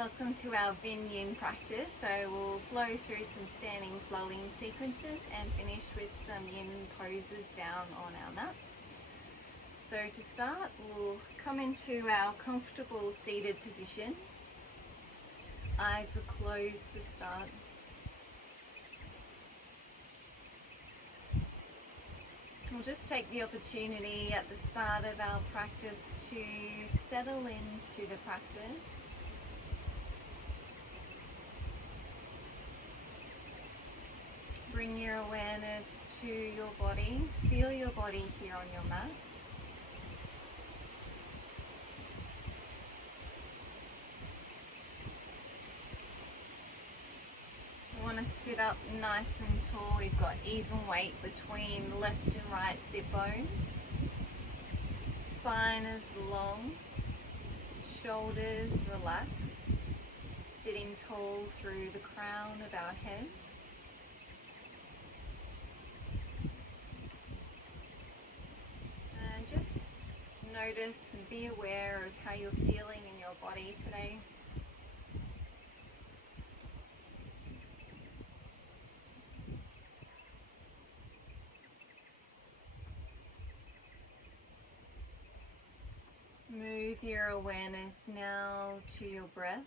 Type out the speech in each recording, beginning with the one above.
Welcome to our VinYin practice. So we'll flow through some standing flowing sequences and finish with some yin poses down on our mat. So to start, we'll come into our comfortable seated position. Eyes are closed to start. We'll just take the opportunity at the start of our practice to settle into the practice. Bring your awareness to your body. Feel your body here on your mat. You want to sit up nice and tall. You've got even weight between left and right sit bones. Spine is long. Shoulders relaxed. Sitting tall through the crown of our head. Notice and be aware of how you're feeling in your body today. Move your awareness now to your breath.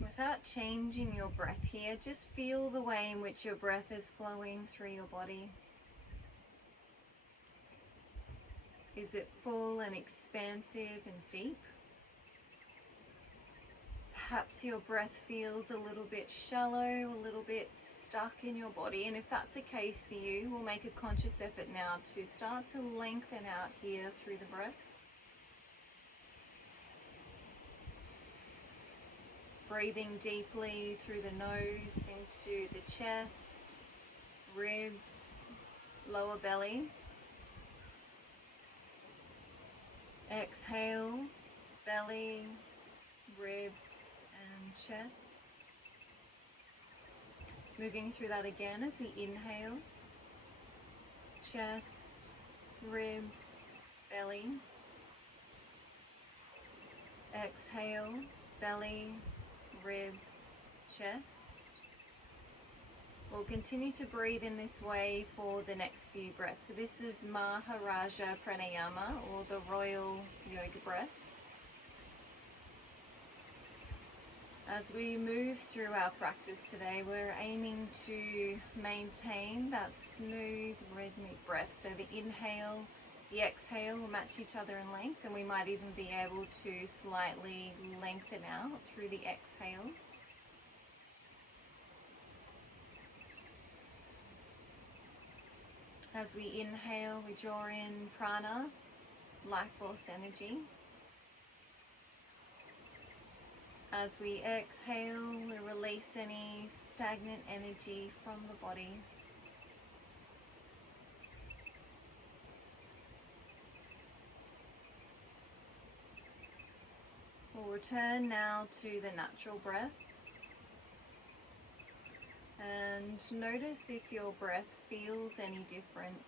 Without changing your breath here, just feel the way in which your breath is flowing through your body. Is it full and expansive and deep? Perhaps your breath feels a little bit shallow, a little bit stuck in your body, and if that's the case for you, we'll make a conscious effort now to start to lengthen out here through the breath. Breathing deeply through the nose into the chest, ribs, lower belly. Exhale, belly, ribs and chest. Moving through that again as we inhale. Chest, ribs, belly. Exhale, belly, ribs, chest. We'll continue to breathe in this way for the next few breaths. So this is Maharaja Pranayama, or the Royal Yoga breath. As we move through our practice today, we're aiming to maintain that smooth rhythmic breath. So the inhale, the exhale will match each other in length, and we might even be able to slightly lengthen out through the exhale. As we inhale, we draw in prana, life force energy. As we exhale, we release any stagnant energy from the body. We'll return now to the natural breath. And notice if your breath feels any different.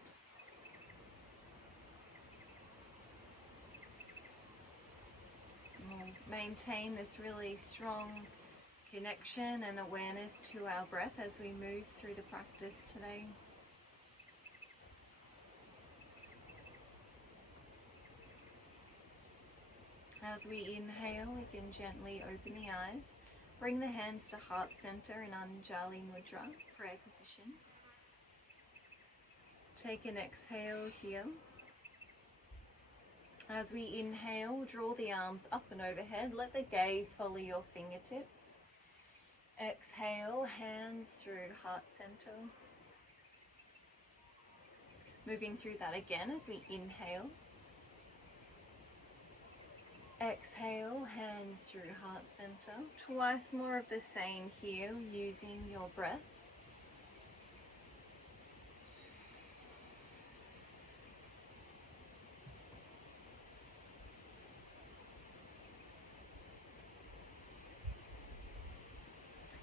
We'll maintain this really strong connection and awareness to our breath as we move through the practice today. As we inhale, we can gently open the eyes. Bring the hands to heart center in Anjali Mudra, prayer position. Take an exhale here. As we inhale, draw the arms up and overhead. Let the gaze follow your fingertips. Exhale, hands through heart center. Moving through that again as we inhale. Exhale, hands through heart center. Twice more of the same here using your breath.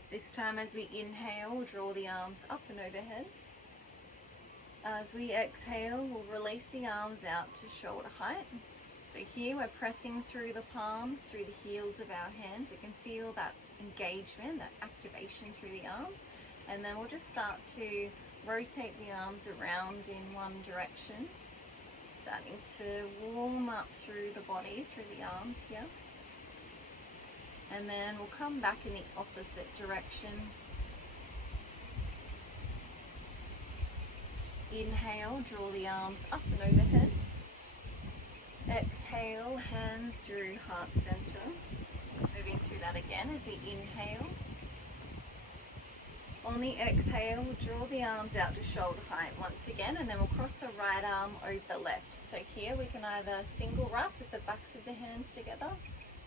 This time as we inhale, draw the arms up and overhead. As we exhale, we'll release the arms out to shoulder height. So here we're pressing through the palms, through the heels of our hands. We can feel that engagement, that activation through the arms. And then we'll just start to rotate the arms around in one direction, starting to warm up through the body, through the arms here. And then we'll come back in the opposite direction. Inhale, draw the arms up and overhead. Exhale, hands through heart center. Moving through that again as we inhale. On the exhale, we'll draw the arms out to shoulder height once again, and then we'll cross the right arm over the left. So here we can either single wrap with the backs of the hands together.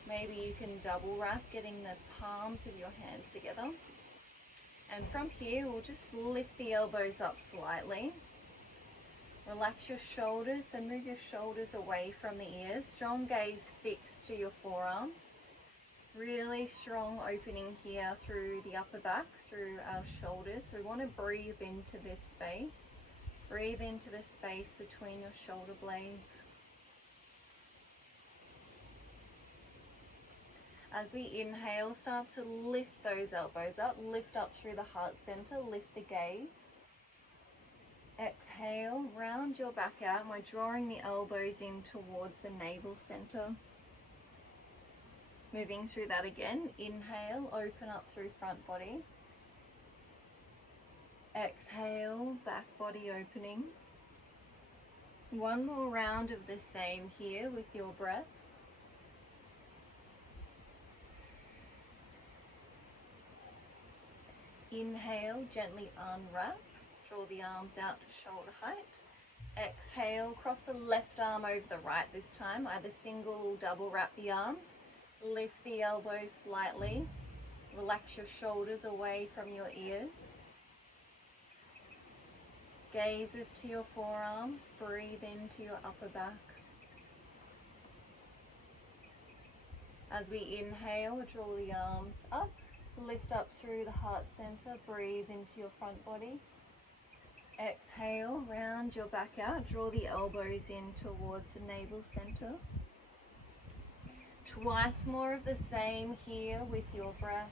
Maybe you can double wrap, getting the palms of your hands together. And from here, we'll just lift the elbows up slightly. Relax your shoulders and move your shoulders away from the ears. Strong gaze fixed to your forearms. Really strong opening here through the upper back, through our shoulders. We want to breathe into this space. Breathe into the space between your shoulder blades. As we inhale, start to lift those elbows up. Lift up through the heart center. Lift the gaze. Exhale, round your back out, and we're drawing the elbows in towards the navel center. Moving through that again. Inhale, open up through front body. Exhale, back body opening. One more round of the same here with your breath. Inhale, gently unwrap. Draw the arms out to shoulder height. Exhale, cross the left arm over the right this time. Either single or double wrap the arms. Lift the elbows slightly. Relax your shoulders away from your ears. Gazes to your forearms. Breathe into your upper back. As we inhale, draw the arms up. Lift up through the heart center. Breathe into your front body. Exhale, round your back out, draw the elbows in towards the navel center. Twice more of the same here with your breath.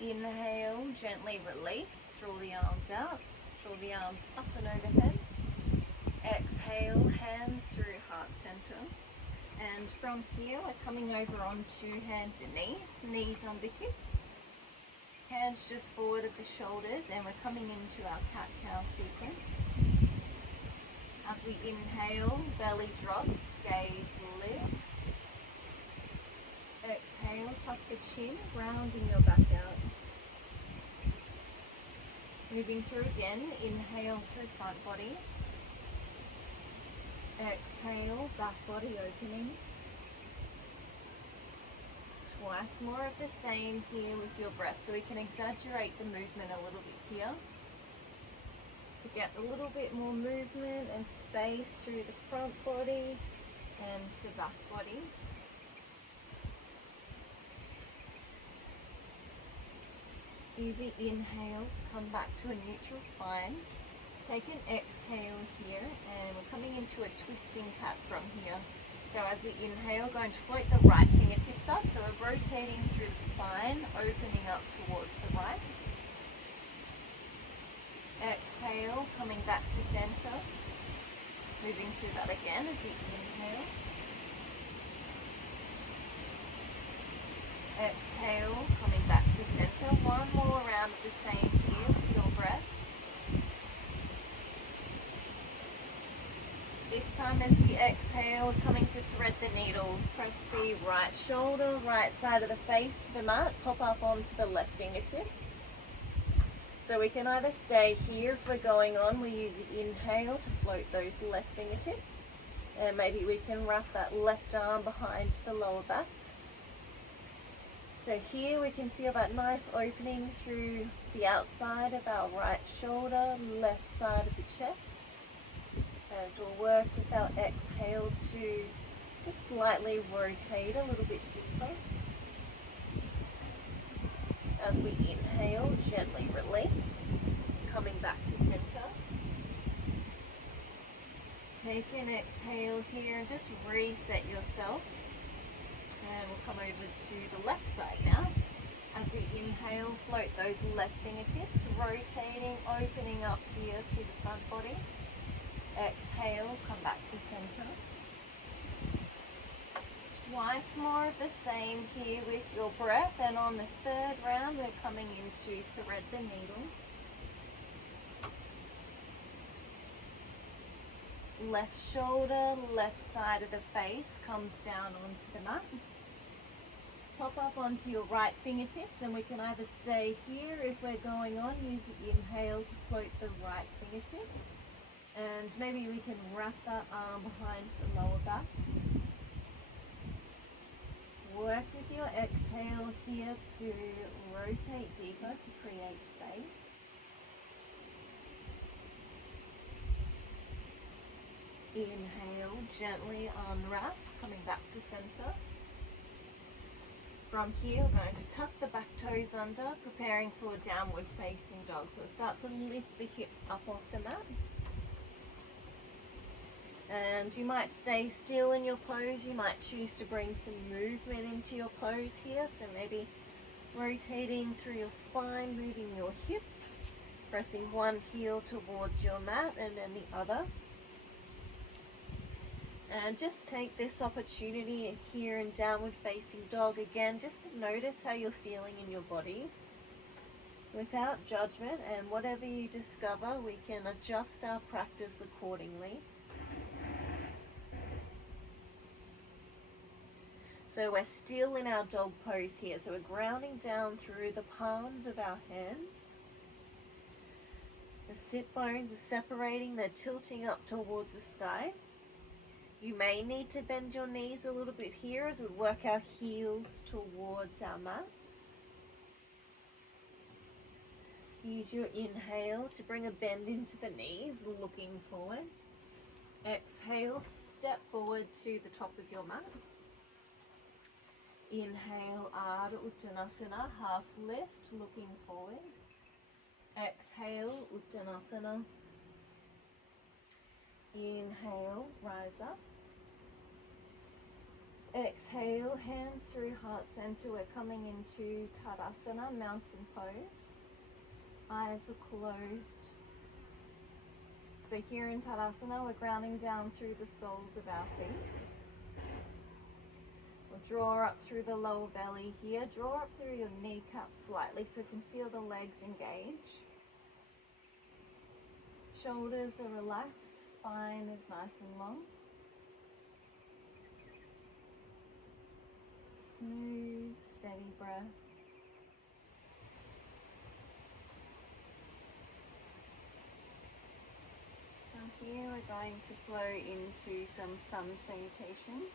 Inhale, gently release, draw the arms out, draw the arms up and overhead. Exhale, hands through heart center. And from here, we're coming over onto hands and knees under hips. Hands just forward of the shoulders, and we're coming into our cat-cow sequence. As we inhale, belly drops, gaze lifts. Exhale, tuck the chin, rounding your back out. Moving through again, inhale through front body. Exhale, back body opening. Twice more of the same here with your breath, so we can exaggerate the movement a little bit here to get a little bit more movement and space through the front body and the back body. Easy inhale to come back to a neutral spine. Take an exhale here, and we're coming into a twisting cat from here. So as we inhale, going to float the right fingertips up. So we're rotating through the spine, opening up towards the right. Exhale, coming back to center. Moving through that again as we inhale. Exhale, coming back to center. One more round of the same here with your breath. This time as we exhale, we're coming to thread the needle. Press the right shoulder, right side of the face to the mat, pop up onto the left fingertips. So we can either stay here if we're going on, we use the inhale to float those left fingertips. And maybe we can wrap that left arm behind the lower back. So here we can feel that nice opening through the outside of our right shoulder, left side of the chest. And we'll work with our exhale to Just slightly rotate a little bit deeper. As we inhale, gently release, coming back to center. Take an exhale here and just reset yourself. And we'll come over to the left side now. As we inhale, float those left fingertips, rotating, opening up here through the front body. Exhale, come back to center. Twice more of the same here with your breath, and on the third round we're coming into thread the needle. Left shoulder, left side of the face comes down onto the mat. Pop up onto your right fingertips, and we can either stay here if we're going on, use the inhale to float the right fingertips, and maybe we can wrap that arm behind the lower back. Work with your exhale here to rotate deeper to create space. Inhale, gently unwrap, coming back to center. From here, we're going to tuck the back toes under, preparing for downward facing dog. So start to lift the hips up off the mat. And you might stay still in your pose. You might choose to bring some movement into your pose here. So maybe rotating through your spine, moving your hips, pressing one heel towards your mat and then the other. And just take this opportunity here in downward facing dog again, just to notice how you're feeling in your body without judgment, and whatever you discover, we can adjust our practice accordingly. So we're still in our dog pose here, so we're grounding down through the palms of our hands. The sit bones are separating, they're tilting up towards the sky. You may need to bend your knees a little bit here as we work our heels towards our mat. Use your inhale to bring a bend into the knees, looking forward. Exhale, step forward to the top of your mat. Inhale, Ardha Uttanasana, half lift, looking forward. Exhale, Uttanasana. Inhale, rise up. Exhale, hands through heart center. We're coming into Tadasana, mountain pose. Eyes are closed. So here in Tadasana, we're grounding down through the soles of our feet. We'll draw up through the lower belly here. Draw up through your kneecaps slightly so you can feel the legs engage. Shoulders are relaxed. Spine is nice and long. Smooth, steady breath. From here we're going to flow into some sun salutations.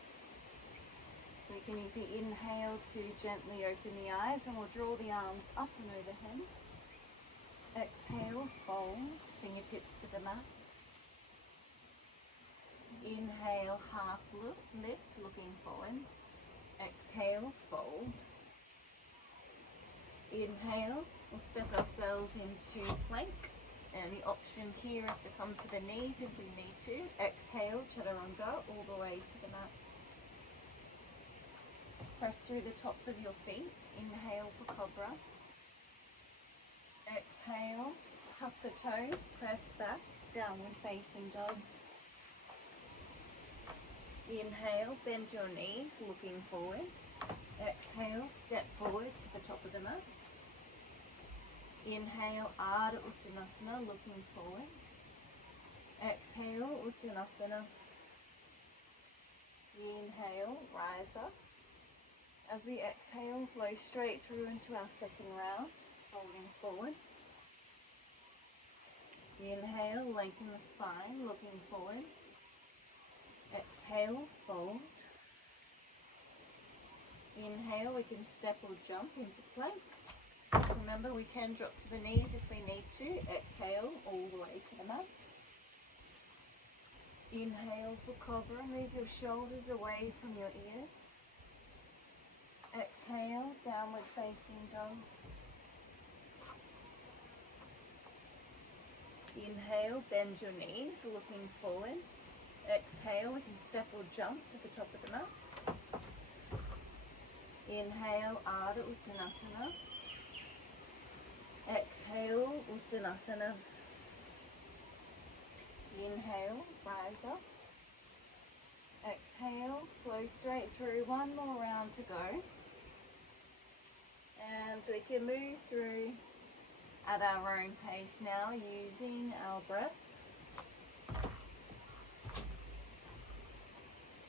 So we can use the inhale to gently open the eyes, and we'll draw the arms up and overhead. Exhale, fold, fingertips to the mat. Inhale, half lift, looking forward. Exhale, fold. Inhale, we'll step ourselves into plank. And the option here is to come to the knees if we need to. Exhale, chaturanga, all the way to the mat. Press through the tops of your feet. Inhale for cobra. Exhale, tuck the toes, press back, downward facing dog. Inhale, bend your knees, looking forward. Exhale, step forward to the top of the mat. Inhale, Ardha Uttanasana, looking forward. Exhale, Uttanasana. Inhale, rise up. As we exhale, flow straight through into our second round, folding forward. Inhale, lengthen the spine, looking forward. Exhale, fold. Inhale, we can step or jump into plank. Remember, we can drop to the knees if we need to. Exhale, all the way to the mat. Inhale for cobra, move your shoulders away from your ears. Exhale, downward facing dog. Inhale, bend your knees, looking forward. Exhale, we can step or jump to the top of the mat. Inhale, Ardha Uttanasana. Exhale, Uttanasana. Inhale, rise up. Exhale, flow straight through. One more round to go. And we can move through at our own pace now using our breath.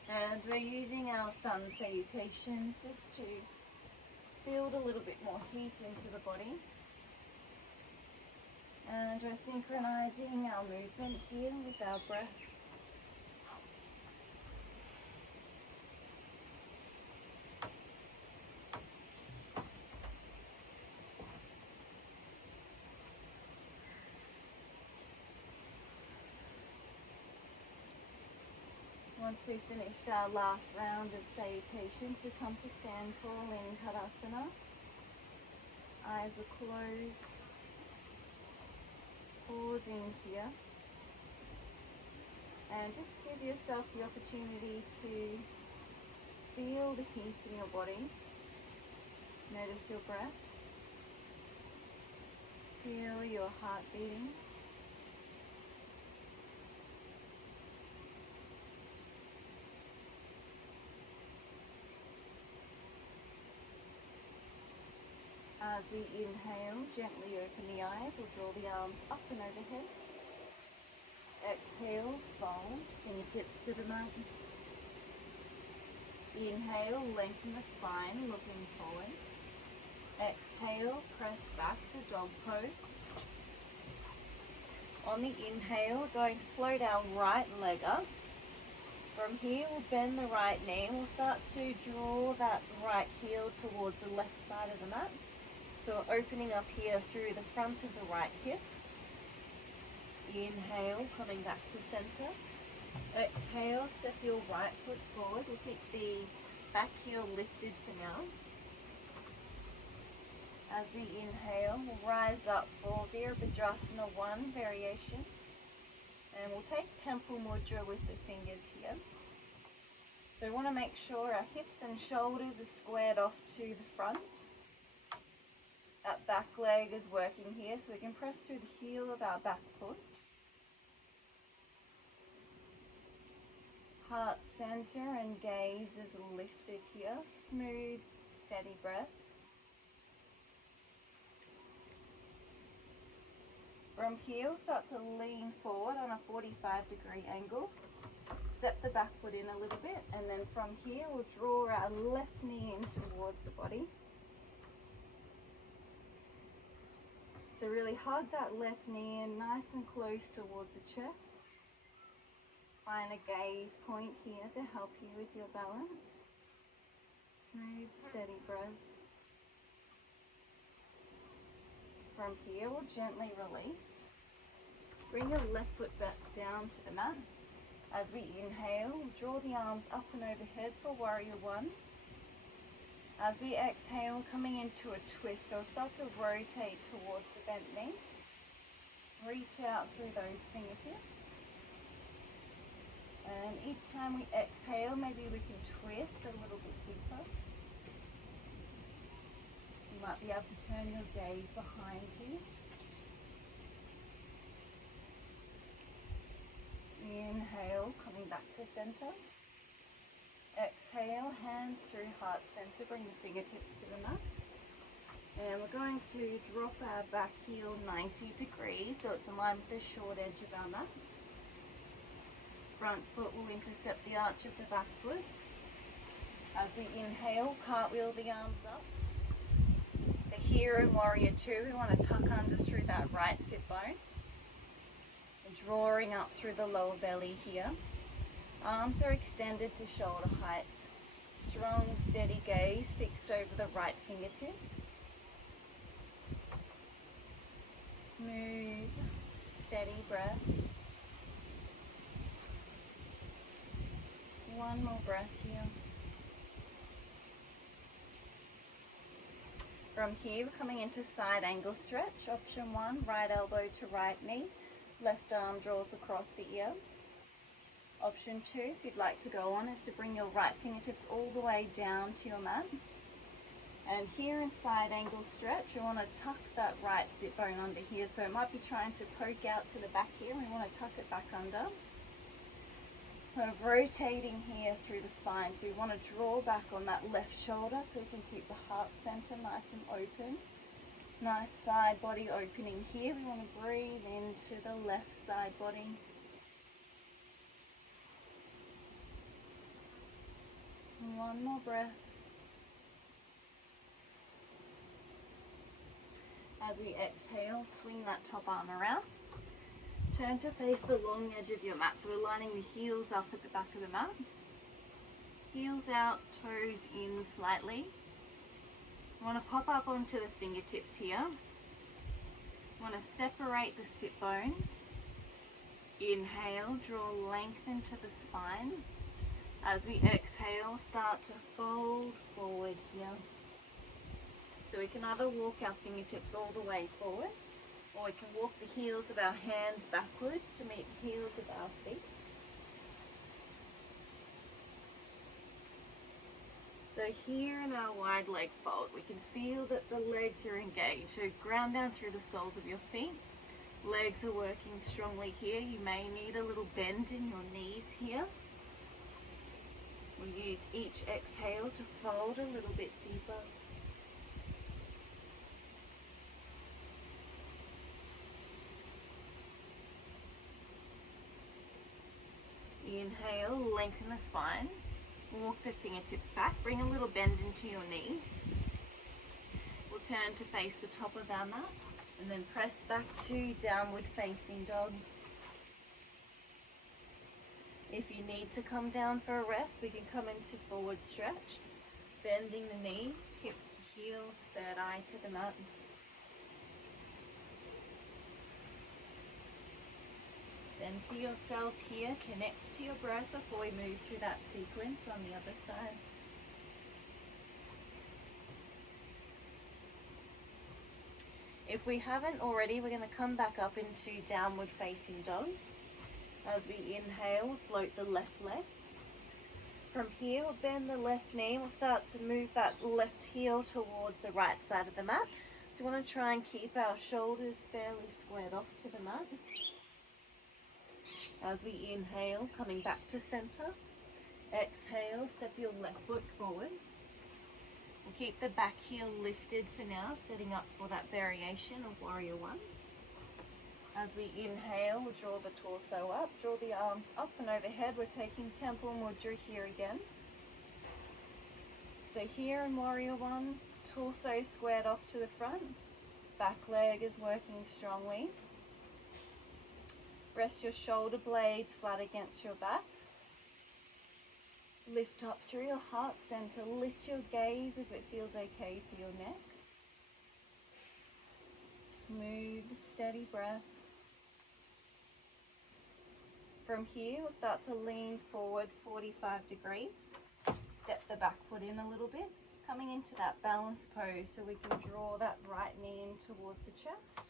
And we're using our sun salutations just to build a little bit more heat into the body. And we're synchronizing our movement here with our breath. Once we've finished our last round of salutations, we come to stand tall in Tadasana. Eyes are closed. Pausing here. And just give yourself the opportunity to feel the heat in your body. Notice your breath. Feel your heart beating. As we inhale, gently open the eyes or draw the arms up and overhead. Exhale, fold, fingertips to the mat. Inhale, lengthen the spine, looking forward. Exhale, press back to dog pose. On the inhale, we're going to float our right leg up. From here, we'll bend the right knee. We'll start to draw that right heel towards the left side of the mat. So we're opening up here through the front of the right hip. Inhale, coming back to center. Exhale, step your right foot forward. We'll keep the back heel lifted for now. As we inhale, we'll rise up for Virabhadrasana 1 variation. And we'll take Temple Mudra with the fingers here. So we want to make sure our hips and shoulders are squared off to the front. That back leg is working here, so we can press through the heel of our back foot. Heart center and gaze is lifted here. Smooth, steady breath. From here, we'll start to lean forward on a 45-degree angle. Step the back foot in a little bit, and then from here, we'll draw our left knee in towards the body. So really hug that left knee in nice and close towards the chest. Find a gaze point here to help you with your balance. Smooth, steady breath. From here, we'll gently release. Bring your left foot back down to the mat. As we inhale, draw the arms up and overhead for Warrior 1. As we exhale, coming into a twist, so start to rotate towards the bent knee. Reach out through those fingertips. And each time we exhale, maybe we can twist a little bit deeper. You might be able to turn your gaze behind you. Inhale, coming back to center. Exhale, hands through heart center, bring the fingertips to the mat. And we're going to drop our back heel 90 degrees, so it's in line with the short edge of our mat. Front foot will intercept the arch of the back foot. As we inhale, cartwheel the arms up. So here in Warrior 2, we want to tuck under through that right sit bone. And drawing up through the lower belly here. Arms are extended to shoulder height. Strong, steady gaze fixed over the right fingertips. Smooth, steady breath. One more breath here. From here, we're coming into side angle stretch. Option 1, right elbow to right knee. Left arm draws across the ear. Option 2, if you'd like to go on, is to bring your right fingertips all the way down to your mat. And here in side angle stretch, you want to tuck that right sit bone under here. So it might be trying to poke out to the back here, and you want to tuck it back under. Kind of rotating here through the spine. So you want to draw back on that left shoulder so we can keep the heart center nice and open. Nice side body opening here. We want to breathe into the left side body. And one more breath. As we exhale, swing that top arm around. Turn to face the long edge of your mat. So we're lining the heels up at the back of the mat. Heels out, toes in slightly. You want to pop up onto the fingertips here. You want to separate the sit bones. Inhale, draw length into the spine. As we exhale, start to fold forward here. So we can either walk our fingertips all the way forward, or we can walk the heels of our hands backwards to meet the heels of our feet. So here in our wide leg fold, we can feel that the legs are engaged. So ground down through the soles of your feet. Legs are working strongly here. You may need a little bend in your knees here. We'll use each exhale to fold a little bit deeper. Inhale, lengthen the spine, walk the fingertips back, bring a little bend into your knees. We'll turn to face the top of our mat and then press back to downward facing dog. If you need to come down for a rest, we can come into forward stretch, bending the knees, hips to heels, third eye to the mat. Center yourself here, connect to your breath before we move through that sequence on the other side. If we haven't already, we're going to come back up into downward facing dog. As we inhale, we'll float the left leg. From here, we'll bend the left knee. We'll start to move that left heel towards the right side of the mat. So we want to try and keep our shoulders fairly squared off to the mat. As we inhale, coming back to center. Exhale, step your left foot forward. We'll keep the back heel lifted for now, setting up for that variation of Warrior One. As we inhale, we'll draw the torso up, draw the arms up and overhead. We're taking Temple Mudra here again. So here in Warrior One, torso squared off to the front, back leg is working strongly. Rest your shoulder blades flat against your back. Lift up through your heart center. Lift your gaze if it feels okay for your neck. Smooth, steady breath. From here, we'll start to lean forward 45 degrees. Step the back foot in a little bit. Coming into that balance pose so we can draw that right knee in towards the chest.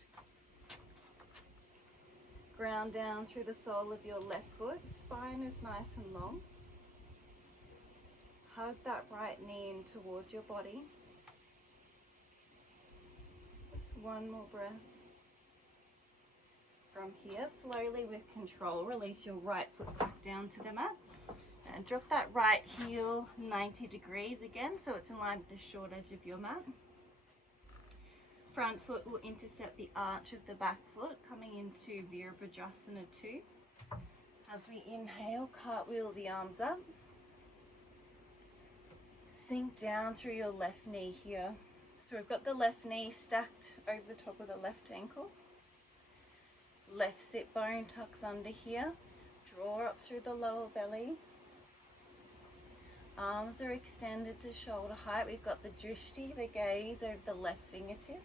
Ground down through the sole of your left foot. Spine is nice and long. Hug that right knee in towards your body. Just one more breath. From here, slowly with control, release your right foot back down to the mat. And drop that right heel 90 degrees again, so it's in line with the short edge of your mat. Front foot will intercept the arch of the back foot, coming into Virabhadrasana 2. As we inhale, cartwheel the arms up. Sink down through your left knee here. So we've got the left knee stacked over the top of the left ankle. Left sit bone tucks under here. Draw up through the lower belly. Arms are extended to shoulder height. We've got the drishti, the gaze over the left fingertips.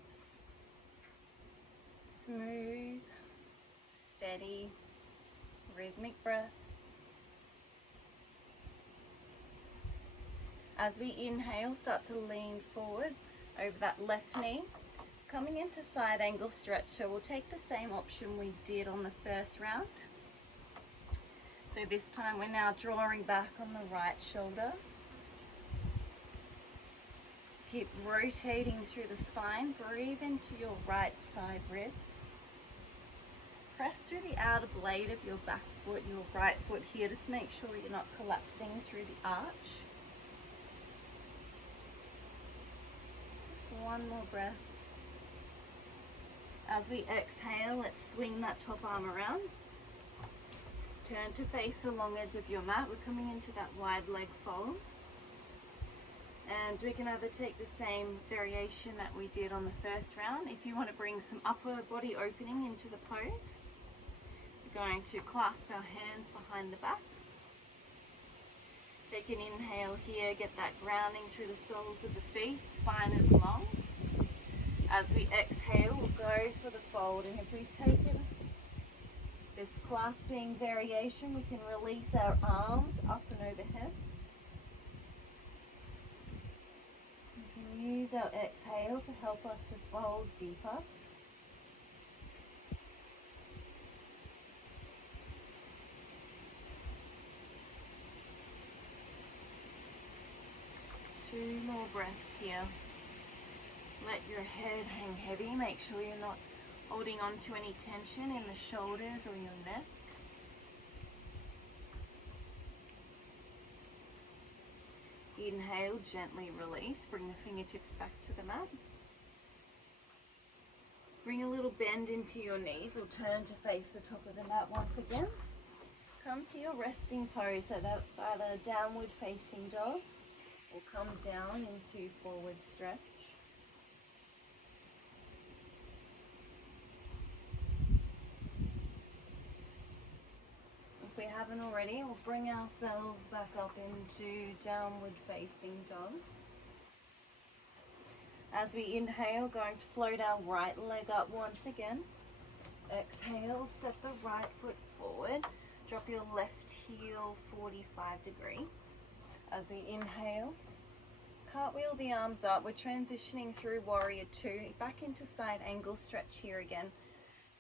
Smooth, steady, rhythmic breath. As we inhale, start to lean forward over that left knee, coming into side angle stretch. So we'll take the same option we did on the first round. So this time we're now drawing back on the right shoulder. Keep rotating through the spine. Breathe into your right side ribs. Press through the outer blade of your back foot, your right foot here. Just make sure you're not collapsing through the arch. Just one more breath. As we exhale, let's swing that top arm around. Turn to face the long edge of your mat. We're coming into that wide leg fold. And we can either take the same variation that we did on the first round. If you want to bring some upper body opening into the pose, we're going to clasp our hands behind the back. Take an inhale here, get that grounding through the soles of the feet, spine is long. As we exhale, we'll go for the fold, and if we take this clasping variation, we can release our arms up and overhead. Use our exhale to help us to fold deeper. Two more breaths here. Let your head hang heavy. Make sure you're not holding on to any tension in the shoulders or your neck. Inhale, gently release. Bring the fingertips back to the mat. Bring a little bend into your knees or turn to face the top of the mat once again. Come to your resting pose, so that's either downward facing dog or come down into forward stretch. If we haven't already, we'll bring ourselves back up into downward facing dog. As we inhale, going to float our right leg up once again. Exhale, step the right foot forward. Drop your left heel 45 degrees. As we inhale, cartwheel the arms up. We're transitioning through warrior two, back into side angle stretch here again.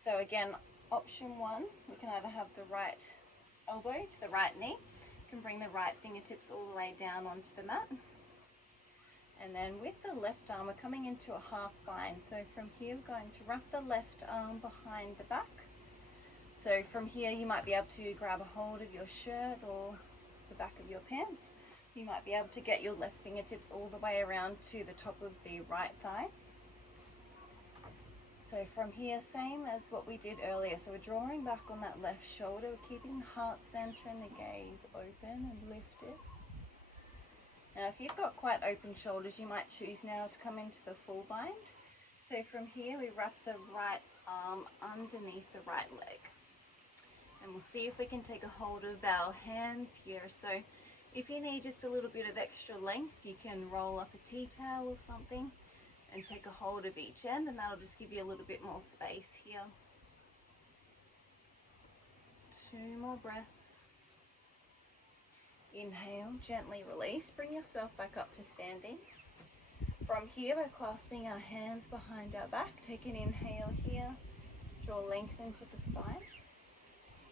So again, option one, we can either have the right elbow to the right knee. You can bring the right fingertips all the way down onto the mat. And then with the left arm, we're coming into a half bind. So from here, we're going to wrap the left arm behind the back. So from here, you might be able to grab a hold of your shirt or the back of your pants. You might be able to get your left fingertips all the way around to the top of the right thigh. So from here, same as what we did earlier. So we're drawing back on that left shoulder, we're keeping the heart center and the gaze open and lifted. Now if you've got quite open shoulders, you might choose now to come into the full bind. So from here, we wrap the right arm underneath the right leg. And we'll see if we can take a hold of our hands here. So if you need just a little bit of extra length, you can roll up a tea towel or something and take a hold of each end, and that'll just give you a little bit more space here. Two more breaths. Inhale, gently release. Bring yourself back up to standing. From here, we're clasping our hands behind our back. Take an inhale here. Draw length into the spine.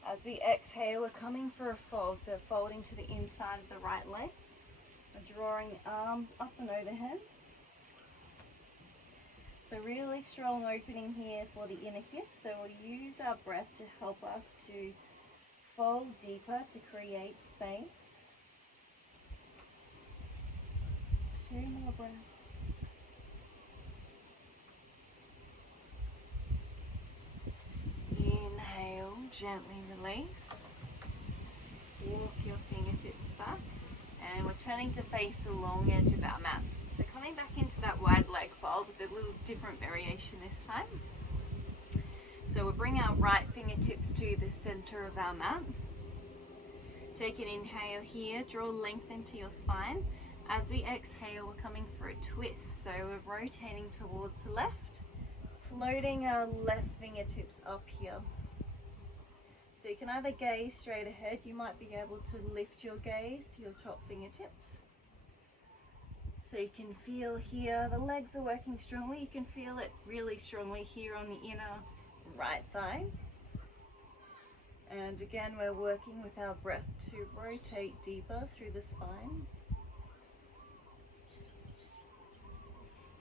As we exhale, we're coming for a fold. So folding to the inside of the right leg. We're drawing arms up and overhead. So really strong opening here for the inner hip. So we'll use our breath to help us to fold deeper to create space. Two more breaths. Inhale, gently release. Walk your fingertips back. And we're turning to face the long edge of our mat. So coming back into that wide leg fold with a little different variation this time. So we'll bring our right fingertips to the center of our mat. Take an inhale here, draw length into your spine. As we exhale, we're coming for a twist. So we're rotating towards the left, floating our left fingertips up here. So you can either gaze straight ahead, you might be able to lift your gaze to your top fingertips. So you can feel here, the legs are working strongly. You can feel it really strongly here on the inner right thigh. And again, we're working with our breath to rotate deeper through the spine.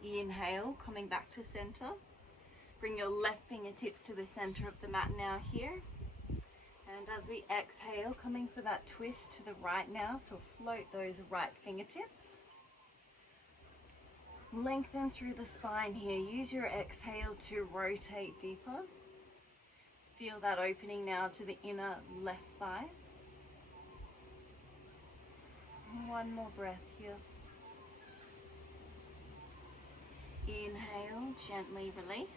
Inhale, coming back to center. Bring your left fingertips to the center of the mat now here. And as we exhale, coming for that twist to the right now, so float those right fingertips. Lengthen through the spine here. Use your exhale to rotate deeper. Feel that opening now to the inner left thigh. One more breath here. Inhale, gently release.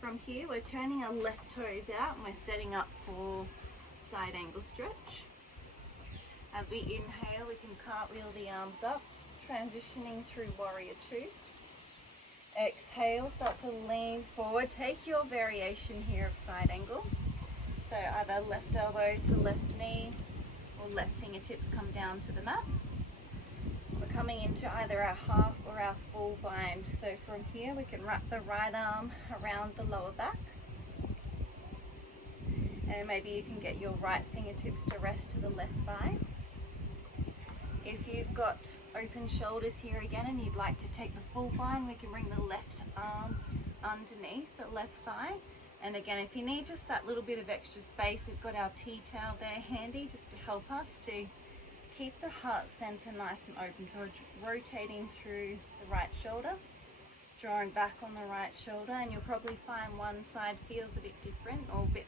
From here, we're turning our left toes out and we're setting up for side angle stretch. As we inhale, we can cartwheel the arms up, transitioning through warrior two. Exhale, start to lean forward. Take your variation here of side angle. So either left elbow to left knee or left fingertips come down to the mat. We're coming into either our half or our full bind. So from here we can wrap the right arm around the lower back. And maybe you can get your right fingertips to rest to the left thigh. If you've got open shoulders here again and you'd like to take the full bind, we can bring the left arm underneath the left thigh. And again, if you need just that little bit of extra space, we've got our tea towel there handy just to help us to keep the heart center nice and open. So we're rotating through the right shoulder, drawing back on the right shoulder, and you'll probably find one side feels a bit different or a bit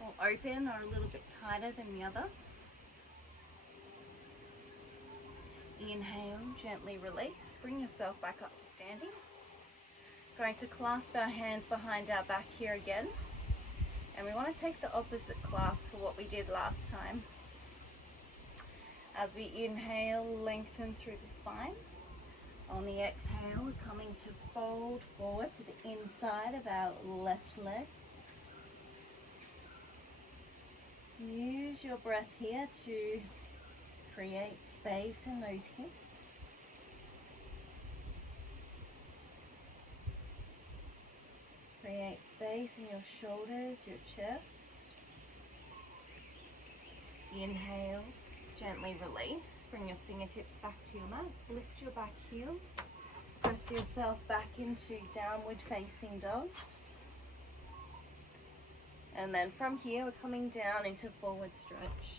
more open or a little bit tighter than the other. Inhale, gently release, bring yourself back up to standing. Going to clasp our hands behind our back here again. And we want to take the opposite clasp for what we did last time. As we inhale, lengthen through the spine. On the exhale, we're coming to fold forward to the inside of our left leg. Use your breath here to create space in those hips. Create space in your shoulders, your chest. Inhale, gently release. Bring your fingertips back to your mat. Lift your back heel. Press yourself back into downward facing dog. And then from here, we're coming down into forward stretch.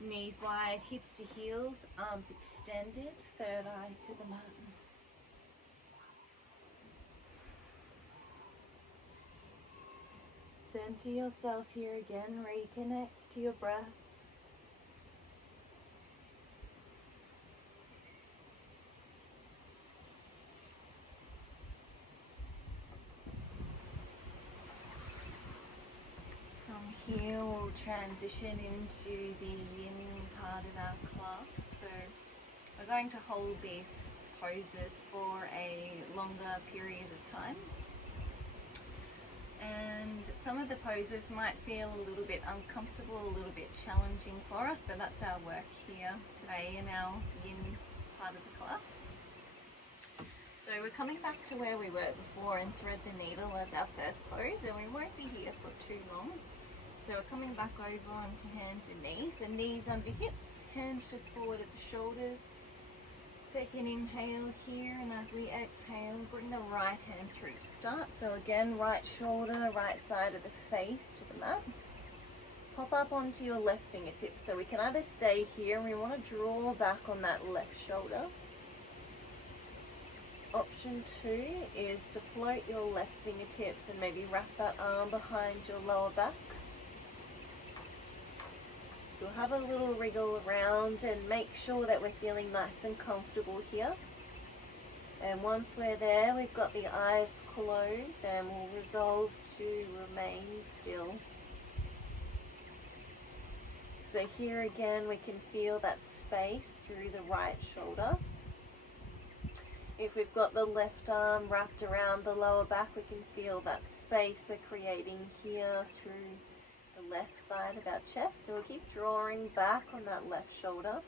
Knees wide, hips to heels, arms extended, third eye to the mat. Center yourself here again, reconnect to your breath. From here we'll transition into the yin part of our class. So we're going to hold these poses for a longer period of time. And some of the poses might feel a little bit uncomfortable, a little bit challenging for us, but that's our work here today in our yin part of the class. So we're coming back to where we were before and thread the needle as our first pose, and we won't be here for too long. So we're coming back over onto hands and knees, and knees under hips, hands just forward at the shoulders. Take an inhale here, and as we exhale, bring the right hand through to start. So again, right shoulder, right side of the face to the mat. Pop up onto your left fingertips. So we can either stay here, and we want to draw back on that left shoulder. Option 2 is to float your left fingertips and maybe wrap that arm behind your lower back. So we'll have a little wriggle around and make sure that we're feeling nice and comfortable here. And once we're there, we've got the eyes closed and we'll resolve to remain still. So here again, we can feel that space through the right shoulder. If we've got the left arm wrapped around the lower back, we can feel that space we're creating here through the left side of our chest. So we'll keep drawing back on that left shoulder.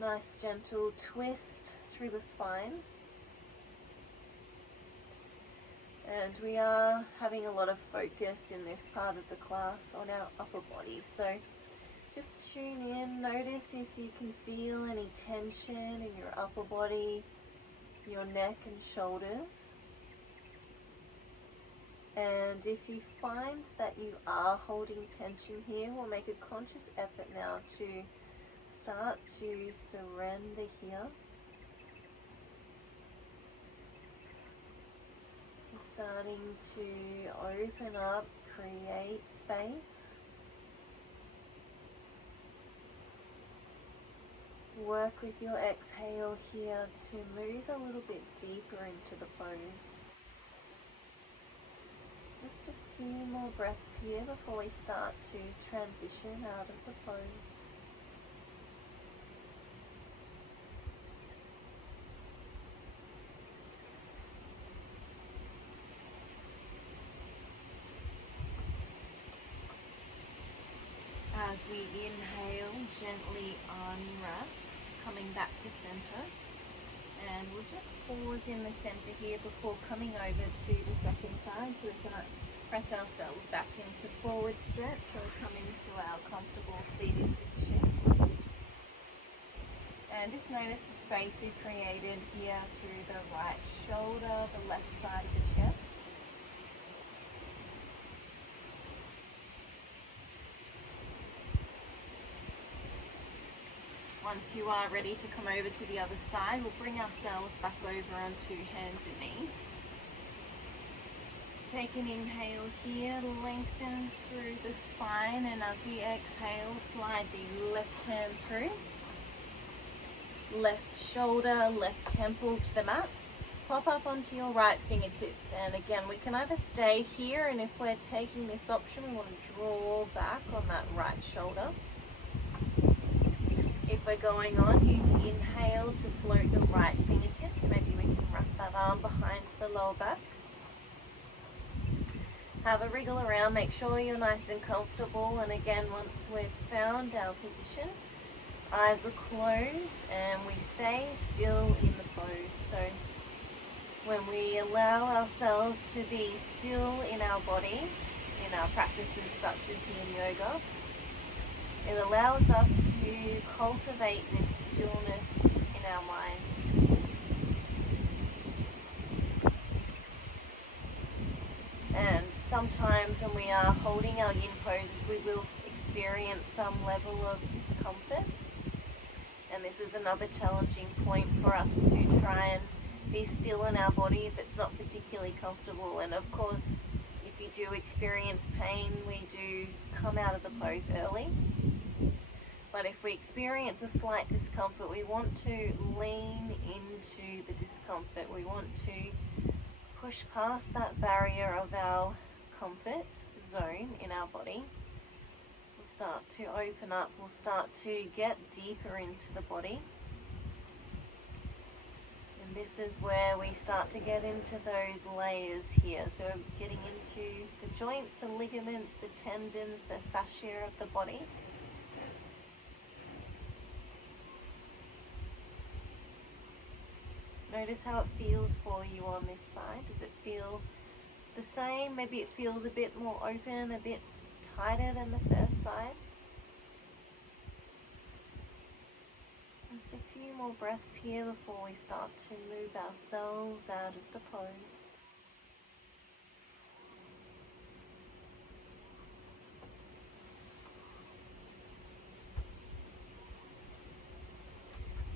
Nice gentle twist through the spine. And we are having a lot of focus in this part of the class on our upper body. So just tune in, notice if you can feel any tension in your upper body, your neck and shoulders. And if you find that you are holding tension here, we'll make a conscious effort now to start to surrender here. Starting to open up, create space. Work with your exhale here to move a little bit deeper into the pose. Just a few more breaths here before we start to transition out of the pose. As we inhale, gently unwrap, coming back to center. And we'll just pause in the center here before coming over to the second side, so we're going to press ourselves back into forward stretch or come into our comfortable seated position. And just notice the space we created here through the right shoulder, the left side of the chest. Once you are ready to come over to the other side, we'll bring ourselves back over onto hands and knees. Take an inhale here, lengthen through the spine, and as we exhale, slide the left hand through. Left shoulder, left temple to the mat. Pop up onto your right fingertips, and again, we can either stay here, and if we're taking this option, we want to draw back on that right shoulder. If we're going on, use inhale to float the right fingertips. Maybe we can wrap that arm behind the lower back. Have a wriggle around, make sure you're nice and comfortable. And again, once we've found our position, eyes are closed and we stay still in the pose. So when we allow ourselves to be still in our body, in our practices such as yin yoga, it allows us to cultivate this stillness in our mind. And sometimes when we are holding our yin poses, we will experience some level of discomfort. And this is another challenging point for us to try and be still in our body if it's not particularly comfortable. And of course, if you do experience pain, we do come out of the pose early. But if we experience a slight discomfort, we want to lean into the discomfort. We want to push past that barrier of our comfort zone in our body. We'll start to open up. We'll start to get deeper into the body. And this is where we start to get into those layers here. So we're getting into the joints and ligaments, the tendons, the fascia of the body. Notice how it feels for you on this side. Does it feel the same? Maybe it feels a bit more open, a bit tighter than the first side. Just a few more breaths here before we start to move ourselves out of the pose.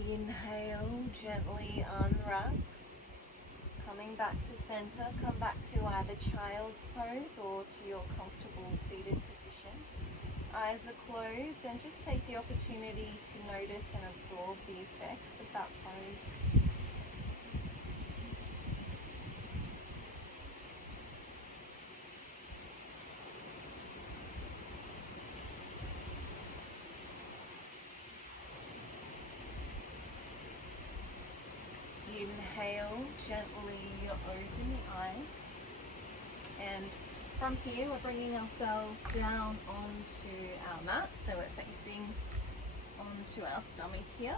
Inhale, gently unwrap, coming back to center. Come back to either child's pose or to your comfortable seated position. Eyes are closed, and just take the opportunity to notice and absorb the effects of that pose. Inhale, gently open the eyes, and from here we're bringing ourselves down onto our mat, so we're facing onto our stomach here.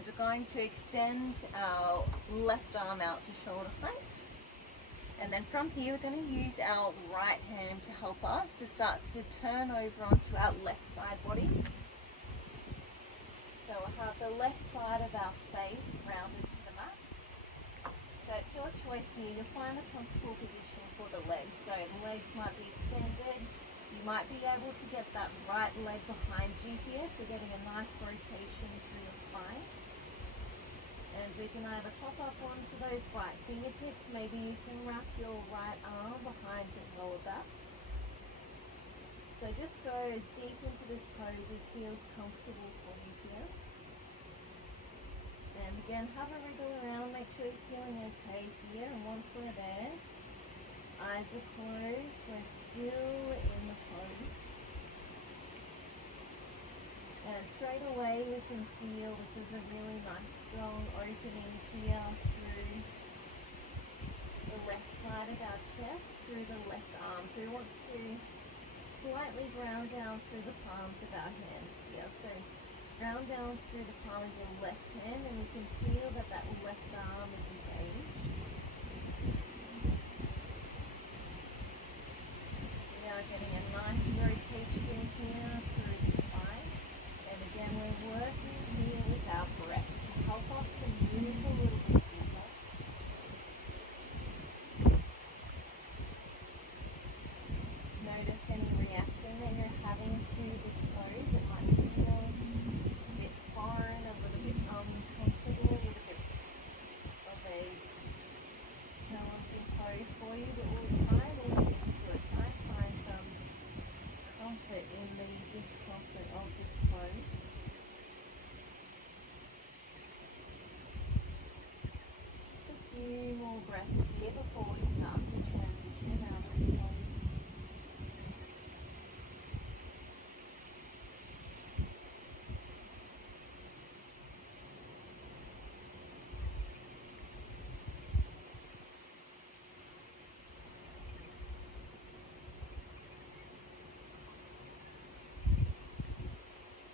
And we're going to extend our left arm out to shoulder height. And then from here, we're going to use our right hand to help us to start to turn over onto our left side body. So we'll have the left side of our face rounded to the mat. So it's your choice here. You'll find a comfortable position for the legs. So the legs might be extended. You might be able to get that right leg behind you here, so getting a nice rotation through your spine. And we can either pop up onto those right fingertips. Maybe you can wrap your right arm behind your lower back. So just go as deep into this pose as feels comfortable for you here. And again, have a wriggle around, make sure you're feeling okay here. And once we're there, eyes are closed, we're still in the pose. And straight away we can feel this is a really nice strong opening here through the left side of our chest, through the left arm. So we want to slightly ground down through the palms of our hands here. So ground down through the palm of your left hand, and you can feel that that left arm is engaged. We are getting a nice rotation here through the spine. And again, we're working here with our breath to help us to move a little bit deeper. Notice any reaction that you're having to this pose. It might feel a bit foreign, a little bit uncomfortable, a little bit of a challenging pose for you, but we'll try to get into it. Try to find some comfort in the discomfort of this pose. A few more breaths here before we start to transition out of the pose.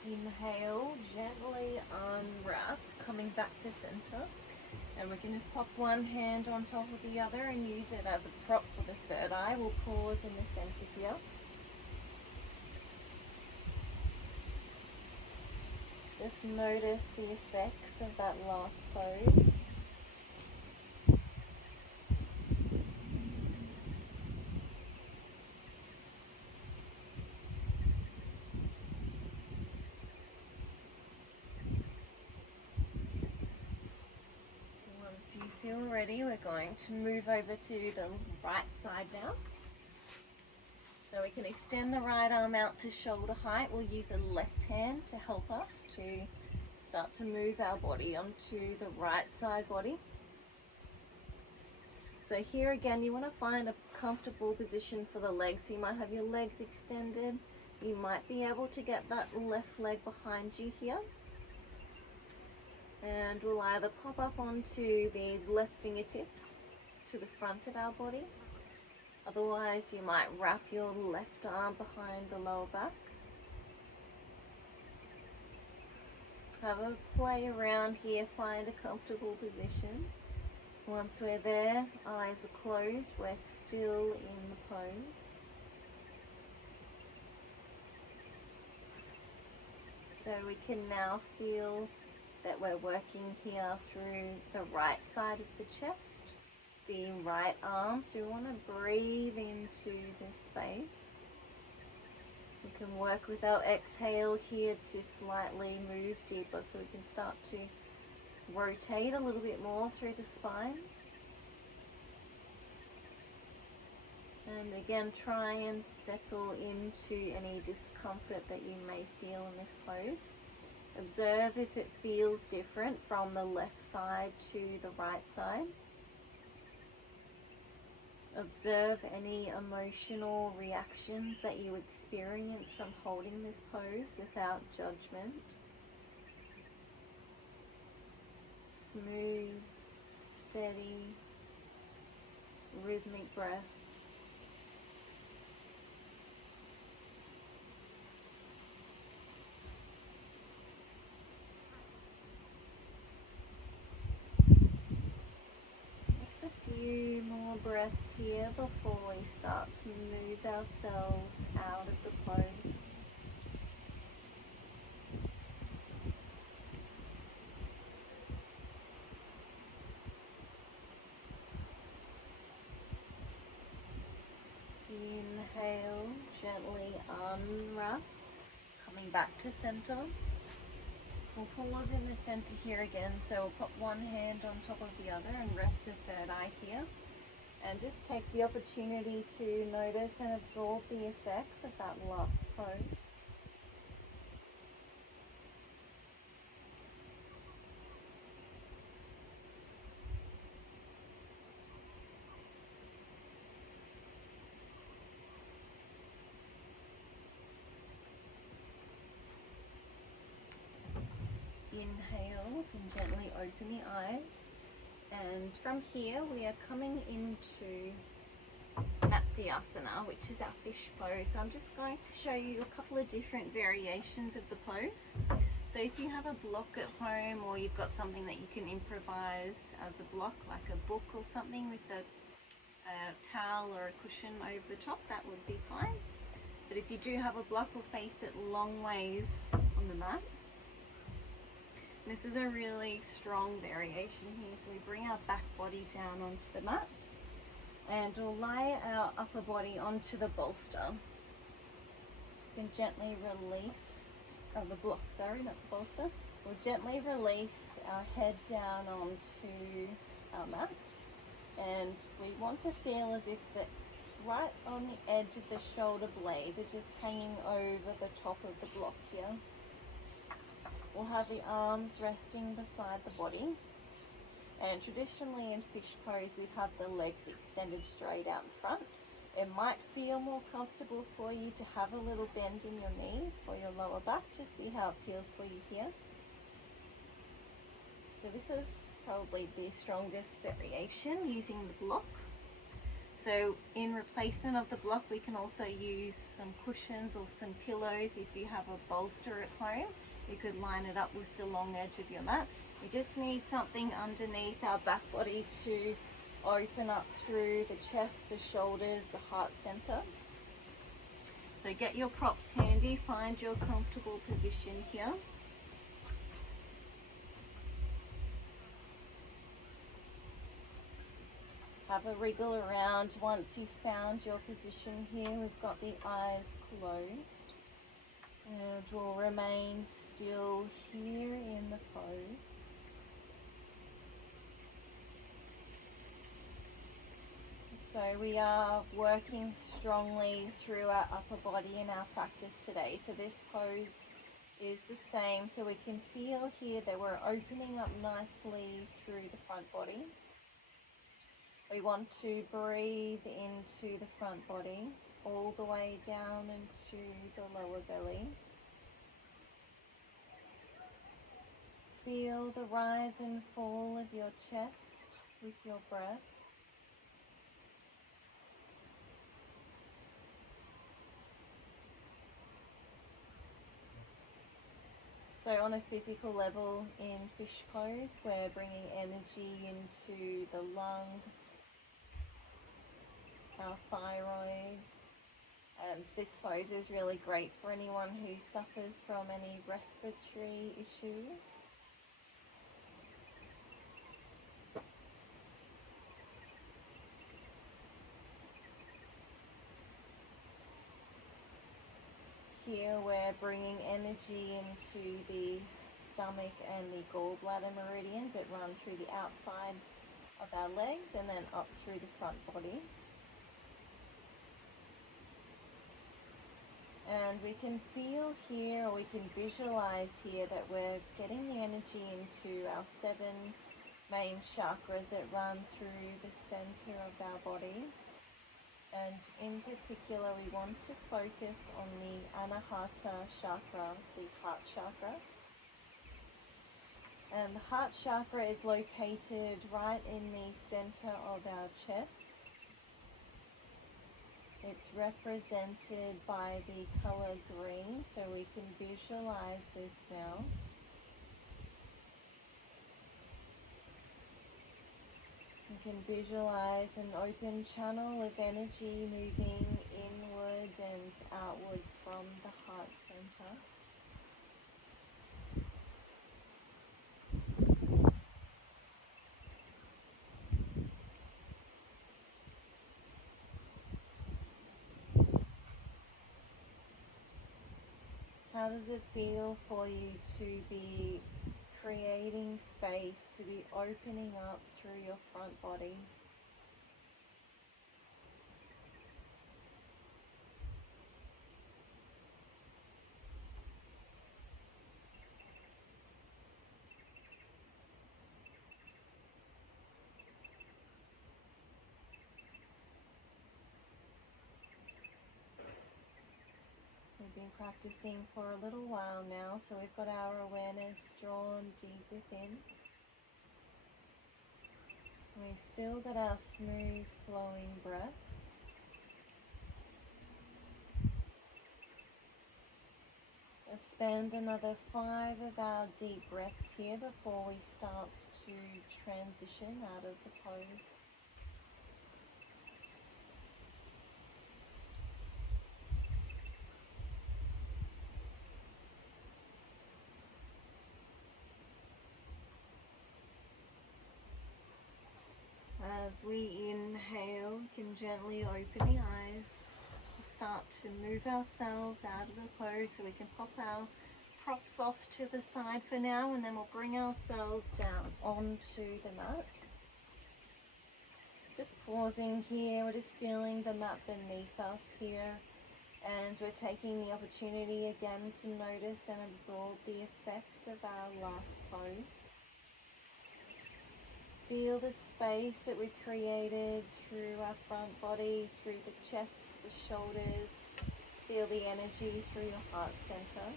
Inhale, gently unwrap, coming back to center. And we can just pop one hand on top of the other and use it as a prop for the third eye. We'll pause in the center here. Just notice the effects of that last pose. Once you feel ready, we're going to move over to the right side now. So we can extend the right arm out to shoulder height. We'll use the left hand to help us to start to move our body onto the right side body. So here again, you want to find a comfortable position for the legs. So you might have your legs extended. You might be able to get that left leg behind you here. And we'll either pop up onto the left fingertips to the front of our body. Otherwise, you might wrap your left arm behind the lower back. Have a play around here, find a comfortable position. Once we're there, eyes are closed, we're still in the pose. So we can now feel that we're working here through the right side of the chest, the right arm. So we want to breathe into this space. We can work with our exhale here to slightly move deeper, so we can start to rotate a little bit more through the spine. And again, try and settle into any discomfort that you may feel in this pose. Observe if it feels different from the left side to the right side. Observe any emotional reactions that you experience from holding this pose without judgment. Smooth, steady, rhythmic breath. breaths here before we start to move ourselves out of the pose. Inhale, gently unwrap, coming back to center. We'll pause in the center here again, so we'll put one hand on top of the other and rest the third eye here. And just take the opportunity to notice and absorb the effects of that last pose. Inhale, and gently open the eyes. And from here we are coming into Matsyasana, which is our fish pose. So I'm just going to show you a couple of different variations of the pose. So if you have a block at home, or you've got something that you can improvise as a block, like a book or something with a towel or a cushion over the top, that would be fine. But if you do have a block, we'll face it long ways on the mat. This is a really strong variation here, so we bring our back body down onto the mat and we'll lay our upper body onto the bolster. You can gently release, the block, sorry, not the bolster. We'll gently release our head down onto our mat, and we want to feel as if that right on the edge of the shoulder blades are just hanging over the top of the block here. We'll have the arms resting beside the body, and traditionally in fish pose we have the legs extended straight out in front. It might feel more comfortable for you to have a little bend in your knees for your lower back. Just see how it feels for you here. So this is probably the strongest variation using the block. So in replacement of the block, we can also use some cushions or some pillows. If you have a bolster at home, you could line it up with the long edge of your mat. We just need something underneath our back body to open up through the chest, the shoulders, the heart center. So get your props handy, find your comfortable position here. Have a wriggle around. Once you've found your position here, we've got the eyes closed. And we'll remain still here in the pose. So we are working strongly through our upper body in our practice today. So this pose is the same. So we can feel here that we're opening up nicely through the front body. We want to breathe into the front body, all the way down into the lower belly. Feel the rise and fall of your chest with your breath. So on a physical level in fish pose, we're bringing energy into the lungs, our thyroid, and this pose is really great for anyone who suffers from any respiratory issues. Here we're bringing energy into the stomach and the gallbladder meridians that run through the outside of our legs and then up through the front body. And we can feel here, or we can visualize here, that we're getting the energy into our 7 main chakras that run through the center of our body. And in particular, we want to focus on the Anahata chakra, the heart chakra. And the heart chakra is located right in the center of our chest. It's represented by the color green, so we can visualize this now. You can visualize an open channel of energy moving inward and outward from the heart center. How does it feel for you to be creating space, to be opening up through your front body? We've been practicing for a little while now, so we've got our awareness drawn deep within. We've still got our smooth flowing breath. Let's spend another 5 of our deep breaths here before we start to transition out of the pose. As we inhale, we can gently open the eyes. We'll start to move ourselves out of the pose so we can pop our props off to the side for now, and then we'll bring ourselves down onto the mat. Just pausing here, we're just feeling the mat beneath us here, and we're taking the opportunity again to notice and absorb the effects of our last pose. Feel the space that we created through our front body, through the chest, the shoulders. Feel the energy through your heart center.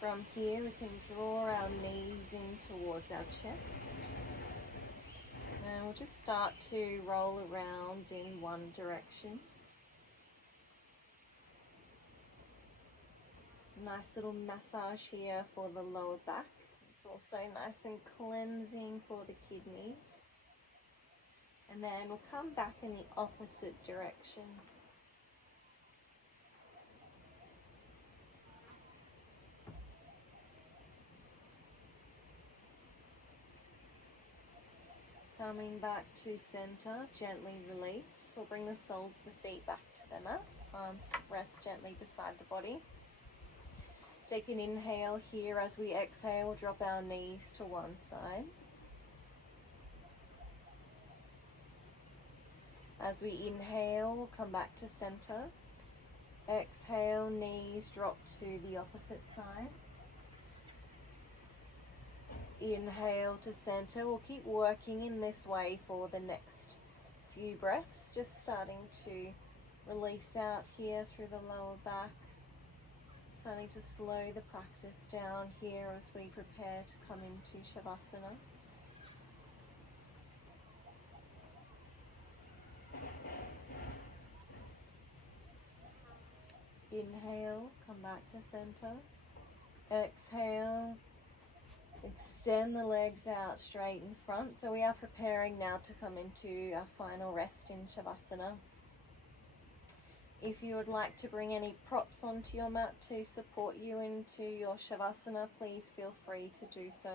From here we can draw our knees in towards our chest, and we'll just start to roll around in one direction. Nice little massage here for the lower back. It's also nice and cleansing for the kidneys. And then we'll come back in the opposite direction. Coming back to center, gently release. We'll bring the soles of the feet back to the mat. Arms rest gently beside the body. Take an inhale here. As we exhale, drop our knees to one side. As we inhale, we'll come back to center. Exhale, knees drop to the opposite side. Inhale to center. We'll keep working in this way for the next few breaths, just starting to release out here through the lower back, starting to slow the practice down here as we prepare to come into Shavasana. Inhale, come back to center. Exhale, extend the legs out straight in front. So we are preparing now to come into our final rest in Shavasana. If you would like to bring any props onto your mat to support you into your Shavasana, please feel free to do so.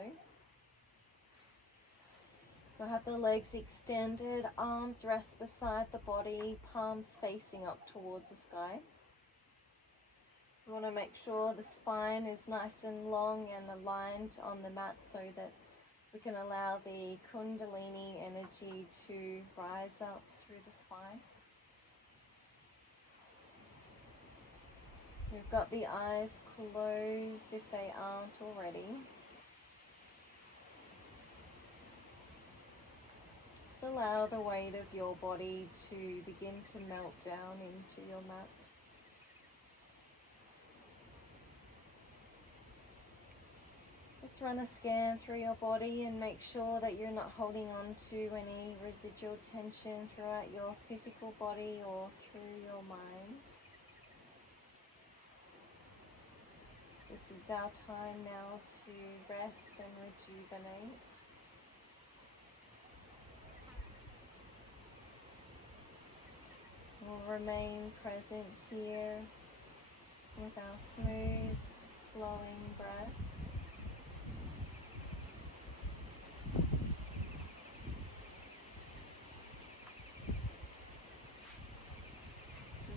So have the legs extended, arms rest beside the body, palms facing up towards the sky. We want to make sure the spine is nice and long and aligned on the mat so that we can allow the Kundalini energy to rise up through the spine. We've got the eyes closed if they aren't already. Just allow the weight of your body to begin to melt down into your mat. Just run a scan through your body and make sure that you're not holding on to any residual tension throughout your physical body or through your mind. This is our time now to rest and rejuvenate. We'll remain present here with our smooth, flowing breath.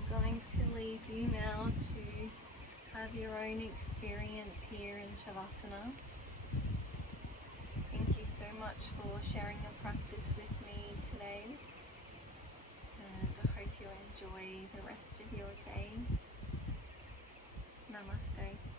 I'm going to leave you now to have your own experience here in Shavasana. Thank you so much for sharing your practice with me today, and I hope you enjoy the rest of your day. Namaste.